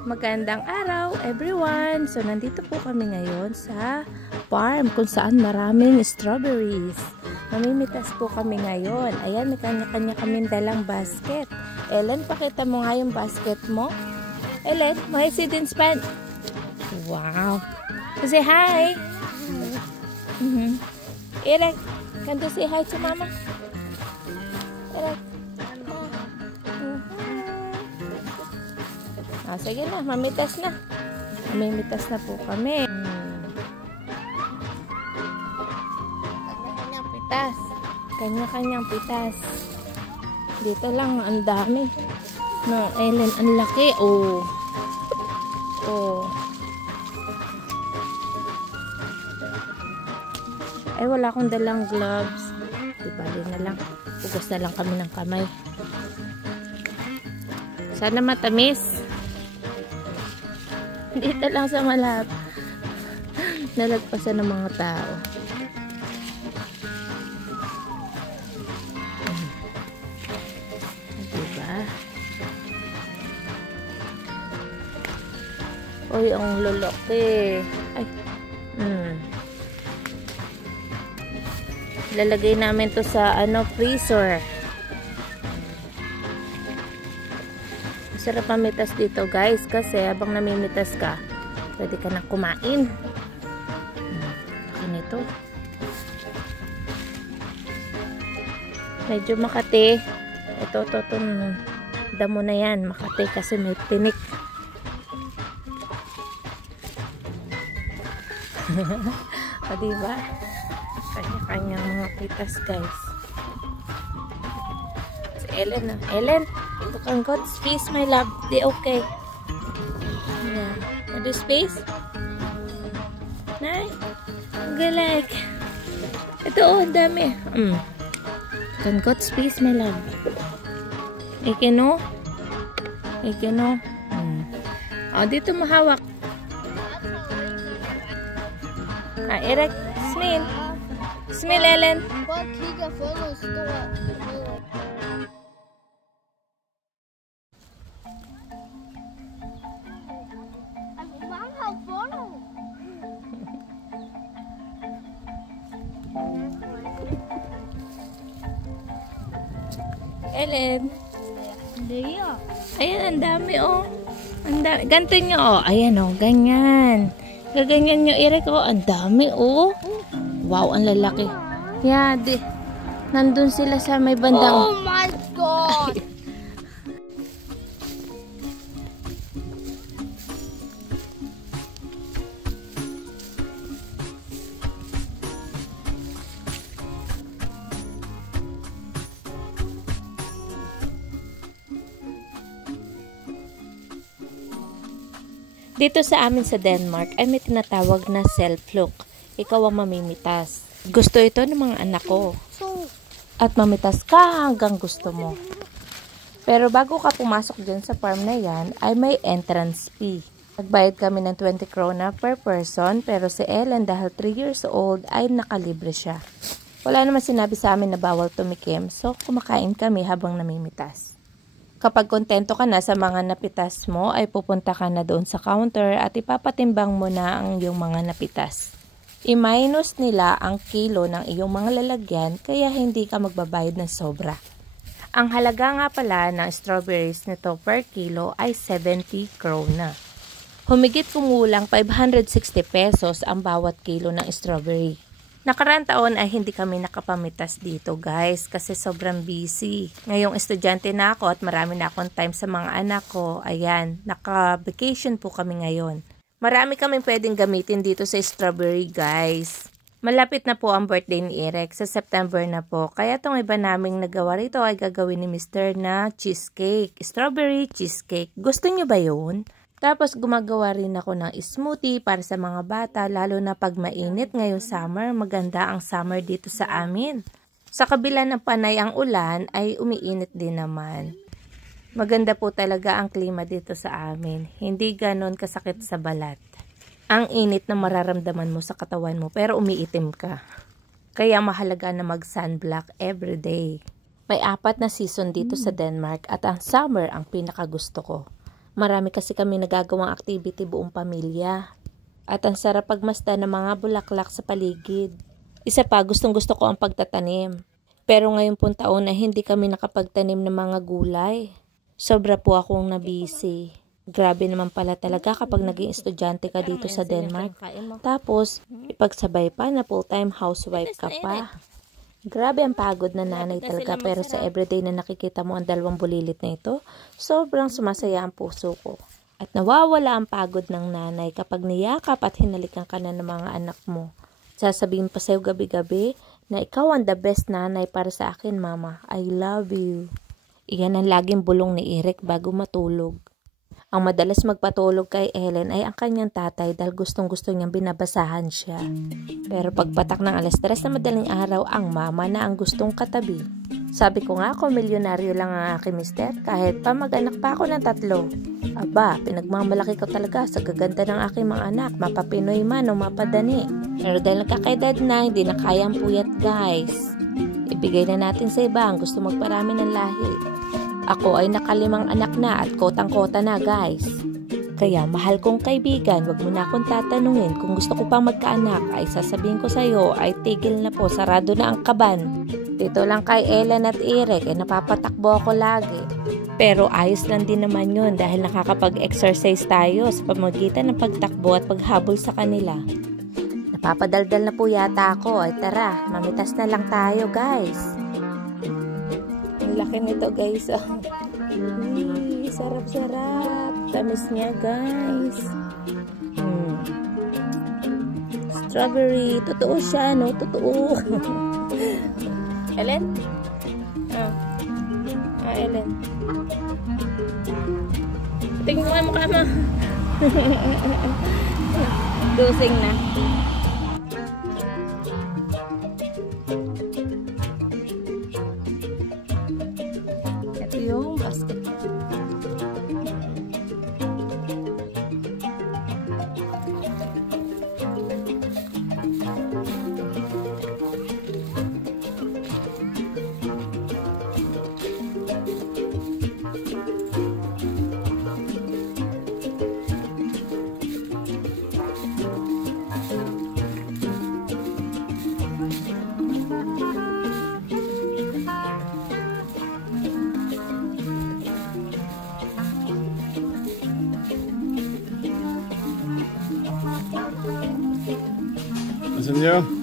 Magandang araw everyone! So nandito po kami ngayon sa farm kung saan maraming strawberries. Mamimitas po kami ngayon. Ayan, may kanya-kanya kaming dalang basket. Ellen, pakita mo nga yung basket mo. Ellen, may sit in span. Wow! Say hi! Eric, can you say hi to mama? Eric. Sige na, mamitas na. Mamimitas na po kami. Kanya-kanyang pitas. Kanya-kanyang pitas. Dito lang, ang dami. No, Ellen, ang laki. Oh. Oh. Ay, wala akong dalang gloves. Ibali na lang. Hugas na lang kami ng kamay. Sana matamis. Dito lang sa malap. Nalagpasan ng mga tao. Diba? Uy, ang lalaki. Ay. Lalagay namin to sa freezer. Sarap mamitas dito guys kasi habang namimitas ka pwede ka na kumain. Ganito medyo makati ito damo na yan, makati kasi may tinik. O diba, kanya-kanyang mga pitas guys. Si Ellen na, Ellen, look on God's face, my love. They okay. Yeah. Ada space? Nay? Galag. Ito oh, dami. Look on God's face, my love. Ikino? Ikino? Oh, dito mahawak. Eric, smell. Smell, Ellen. Ellen. Ayan, ang dami oh. Ganito nyo oh. Ayan oh, ganyan. Gaganyan nyo, Eric oh. Ang dami oh. Wow, ang lalaki. Yeah, nandun sila sa may bandang. Oh my God! Dito sa amin sa Denmark ay may tinatawag na self-look. Ikaw ang mamimitas. Gusto ito ng mga anak ko. At mamitas ka hanggang gusto mo. Pero bago ka pumasok dyan sa farm na yan, ay may entrance fee. Nagbayad kami ng 20 krona per person, pero si Ellen dahil 3 years old ay nakalibre siya. Wala naman sinabi sa amin na bawal tumikim, so kumakain kami habang namimitas. Kapag kontento ka na sa mga napitas mo, ay pupunta ka na doon sa counter at ipapatimbang mo na ang iyong mga napitas. I-minus nila ang kilo ng iyong mga lalagyan kaya hindi ka magbabayad ng sobra. Ang halaga nga pala ng strawberries nito per kilo ay 70 krona. Humigit kumulang 560 pesos ang bawat kilo ng strawberry. Nakaraang taon ay hindi kami nakapamitas dito guys kasi sobrang busy. Ngayong estudyante na ako at marami na akong time sa mga anak ko. Ayan, naka-vacation po kami ngayon. Marami kaming pwedeng gamitin dito sa strawberry guys. Malapit na po ang birthday ni Eric sa September na po. Kaya itong iba naming nagawa rito ay gagawin ni Mr. na cheesecake. Strawberry cheesecake. Gusto nyo ba yun? Tapos gumagawa rin ako ng smoothie para sa mga bata lalo na pag mainit ngayong summer. Maganda ang summer dito sa amin. Sa kabila ng panay ang ulan ay umiinit din naman. Maganda po talaga ang klima dito sa amin. Hindi ganon kasakit sa balat. Ang init na mararamdaman mo sa katawan mo pero umiitim ka. Kaya mahalaga na mag-sunblock everyday. May 4 na season dito sa Denmark at ang summer ang pinakagusto ko. Marami kasi kami nagagawang activity buong pamilya. At ang sarap pagmasdan ng mga bulaklak sa paligid. Isa pa, gustong gusto ko ang pagtatanim. Pero ngayon pong taon na hindi kami nakapagtanim ng mga gulay. Sobra po akong nabisi. Grabe naman pala talaga kapag naging estudyante ka dito sa Denmark. Tapos, ipagsabay pa na full-time housewife ka pa. Grabe ang pagod na nanay talaga, pero sa everyday na nakikita mo ang dalawang bulilit na ito, sobrang sumasaya ang puso ko. At nawawala ang pagod ng nanay kapag niyakap at hinalikan ka na ng mga anak mo. Sasabihin pa sa'yo gabi-gabi na ikaw ang the best nanay para sa akin, mama. I love you. Iyan ang laging bulong ni Eric bago matulog. Ang madalas magpatulog kay Ellen ay ang kanyang tatay dahil gustong-gusto niyang binabasahan siya. Pero pagpatak ng alas 3 na madaling araw, ang mama na ang gustong katabi. Sabi ko nga kung milyonaryo lang ang aking mister, kahit pa mag-anak pa ako ng 3. Aba, pinagmamalaki ko talaga sa gaganda ng aking mga anak, mapapinoy man o mapadani. Pero dahil nagkakaedad na, hindi na kaya ang puyat guys. Ibigay na natin sa iba ang gusto magparami ng lahi. Ako ay naka5 anak na at kotang-kota na guys. Kaya mahal kong kaibigan, wag mo na akong tatanungin kung gusto ko pang magkaanak, ay sasabihin ko sa iyo ay tigil na po, sarado na ang kaban. Dito lang kay Ellen at Eric ay napapatakbo ako lagi. Pero ayos lang din naman yun dahil nakakapag-exercise tayo sa pamamagitan ng pagtakbo at paghabol sa kanila. Napapadaldal na po yata ako, ay tara, mamitas na lang tayo guys. Ang laki nito guys. Sarap-sarap. Tamis niya guys. Strawberry. Totoo siya, no? Totoo. Ellen? Ellen. Tingnan mo ang mukha mo. Dosing na. Ito yung basket. Hvad siger du?